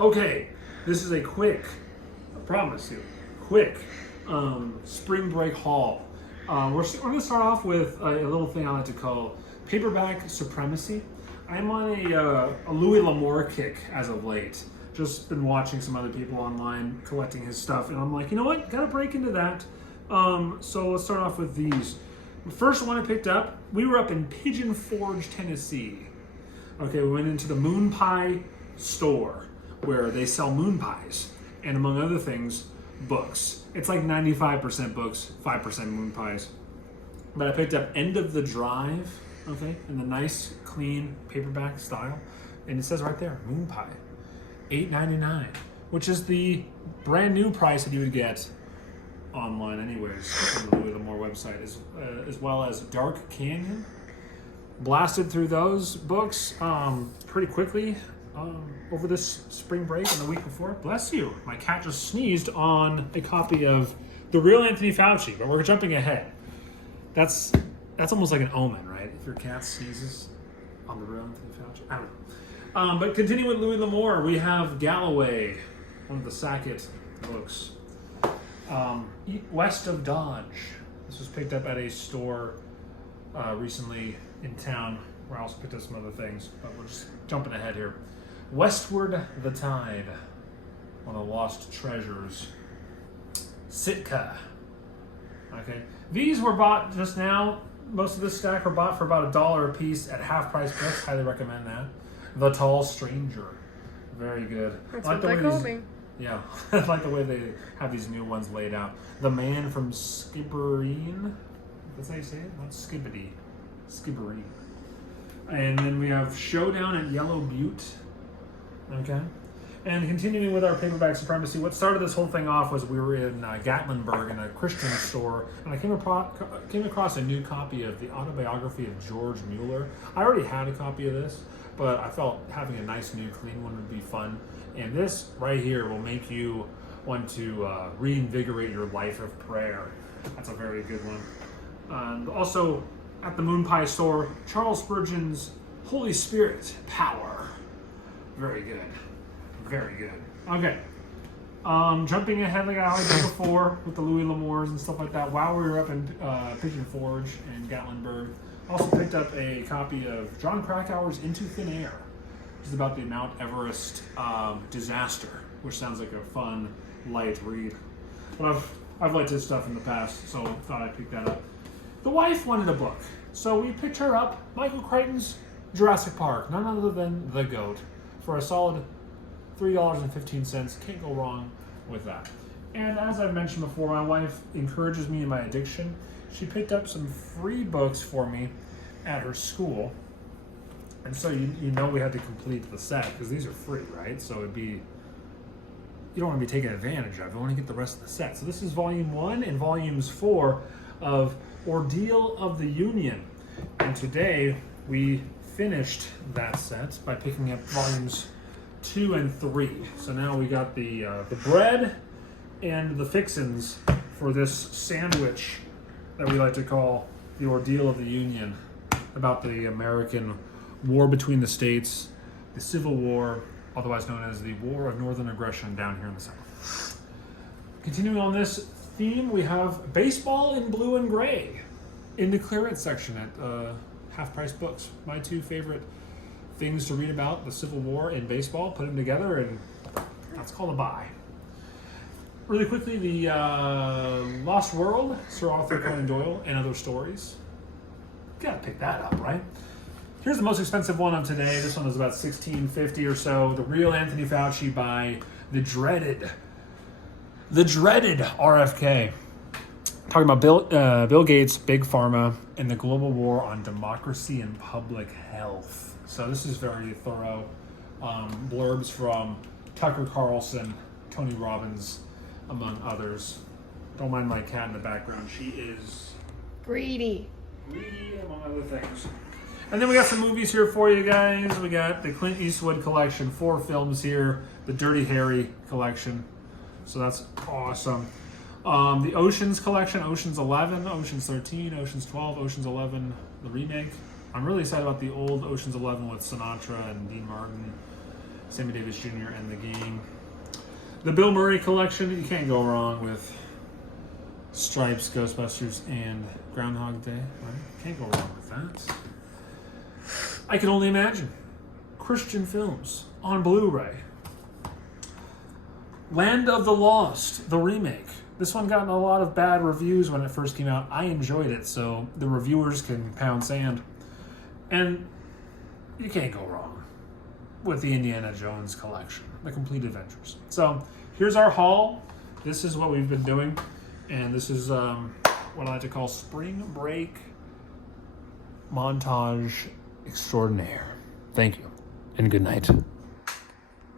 Okay, this is a quick, I promise you, quick spring break haul. We're going to start off with a little thing I like to call paperback supremacy. I'm on a Louis L'Amour kick as of late. Just been watching some other people online collecting his stuff, and I'm like, you know what? Got to break into that. So let's start off with these. The first one I picked up, we were up in Pigeon Forge, Tennessee. Okay, we went into the Moon Pie store where they sell moon pies and, among other things, books. It's like 95% books, 5% moon pies. But I picked up End of the Drive, okay, in the nice, clean paperback style. And it says right there, Moon Pie, $8.99, which is the brand new price that you would get online anyways on the Louis L'Amour website, as well as Dark Canyon. Blasted through those books pretty quickly over this spring break and the week before. Bless you. My cat just sneezed on a copy of The Real Anthony Fauci, but we're jumping ahead. That's almost like an omen, right? If your cat sneezes on The Real Anthony Fauci. I don't know. But continuing with Louis L'Amour, we have Galloway, one of the Sackett books. West of Dodge. This was picked up at a store recently in town, where I also picked up some other things, but we're just jumping ahead here. Westward the Tide, one of the lost treasures. Sitka. Okay, these were bought just now. Most of this stack were bought for about $1 a piece at half price books. Highly recommend that. The Tall Stranger, very good. That's I like what they call me. Yeah, I like the way they have these new ones laid out. The Man from Skibbereen. That's how you say it? Not Skibbity. Skibbereen. And then we have Showdown at Yellow Butte. Okay. And continuing with our paperback supremacy, what started this whole thing off was we were in Gatlinburg in a Christian store, and I came across a new copy of the autobiography of George Mueller. I already had a copy of this, but I felt having a nice new clean one would be fun. And this right here will make you want to reinvigorate your life of prayer. That's a very good one. And also at the Moon Pie store, Charles Spurgeon's Holy Spirit Power. Very good. Very good. Okay. Jumping ahead like I always did before with the Louis L'Amours and stuff like that. While we were up in Pigeon Forge and Gatlinburg, also picked up a copy of John Krakauer's Into Thin Air. It's about the Mount Everest disaster, which sounds like a fun, light read. But I've liked his stuff in the past, so thought I'd pick that up. The wife wanted a book, so we picked her up Michael Crichton's Jurassic Park, none other than The Goat, for a solid $3.15. Can't go wrong with that. And as I've mentioned before, my wife encourages me in my addiction. She picked up some free books for me at her school. And so you know we had to complete the set because these are free, right? So it'd be, you don't want to be taken advantage of. You want to get the rest of the set. So this is volume 1 and volumes 4 of Ordeal of the Union. And today we finished that set by picking up volumes 2 and 3. So now we got the bread and the fixins for this sandwich that we like to call the Ordeal of the Union, about the American war between the states, the Civil War, otherwise known as the War of Northern Aggression down here in the South. Continuing on this theme, we have Baseball in Blue and Gray in the clearance section at half-price books. My two favorite things to read about the Civil War and baseball, put them together, and that's called a buy. Really quickly, the Lost World, Sir Arthur Conan Doyle, and Other Stories. Gotta pick that up, right? Here's the most expensive one of today. This one is about $16.50 or so. The Real Anthony Fauci by the dreaded RFK. Talking about Bill Gates, Big Pharma, and the global war on democracy and public health. So this is very thorough. Blurbs from Tucker Carlson, Tony Robbins, among others. Don't mind my cat in the background. She is Greedy, among other things. And then we got some movies here for you guys. We got the Clint Eastwood collection, 4 films here. The Dirty Harry collection. So that's awesome. The Oceans collection, Oceans 11, Oceans 13, Oceans 12, Oceans 11, the remake. I'm really excited about the old Oceans 11 with Sinatra and Dean Martin. Sammy Davis Jr. and the Game. The Bill Murray collection, you can't go wrong with Stripes, Ghostbusters, and Groundhog Day. Right? Can't go wrong with that. I Can Only Imagine. Christian films on Blu-ray. Land of the Lost, the remake. This one got a lot of bad reviews when it first came out. I enjoyed it, so the reviewers can pound sand. And you can't go wrong with the Indiana Jones collection, the Complete Adventures. So here's our haul. This is what we've been doing. And this is what I like to call spring break montage extraordinaire. Thank you, and good night.